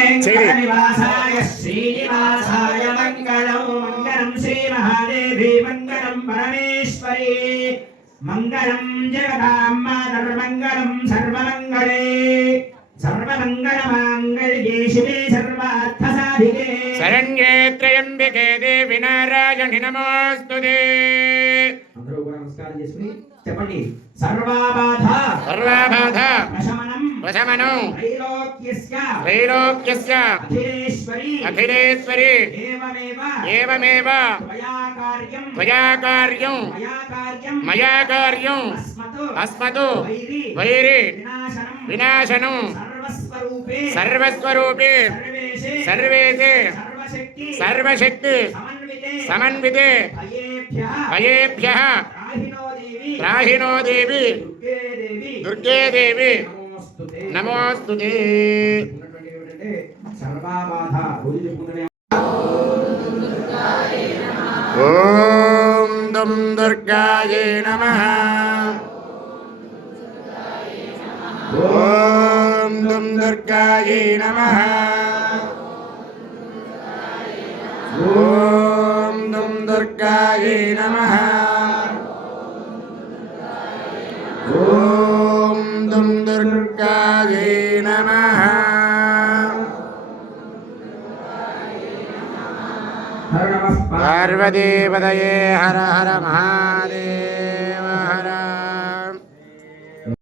నివాసాయ శ్రీనివాసాయ మంగళం మంగళం శ్రీ మహాదేవి మంగళం పరమేశ్వరి మంగళం జగదాంబాదర్మంగళం సర్వమంగళే సర్వమంగళమాంగళ్యే శివే సర్వార్థసాధికే శరణ్యే త్రయంబికే దేవి నారాయణి నమోస్తుతే అందరూ నమస్కారం చేసుకుని చెప్పండి సర్వాబాధ గమనం త్రైలోక్యస్య అఖిలేశ్వరి. ఏమేవ త్వయా కార్యం మయా కార్యం అస్మతు. వైరి. వినాశనం. సర్వస్వరూపే. సర్వేతే సర్వశక్తి. సమన్వితే. భయేభ్య రాహిణో దేవి. దుర్గే దేవి. చెప్పుకుంటూనే ఓం దుం దుర్గాయే నమ. ఓం దుం దుర్గాయే నమ. ఓం దుం దుర్గాయే నమ. ఓం దుం దుర్గాయే నమ హర నమః పార్వతీపదయే హర హర మహాదేవ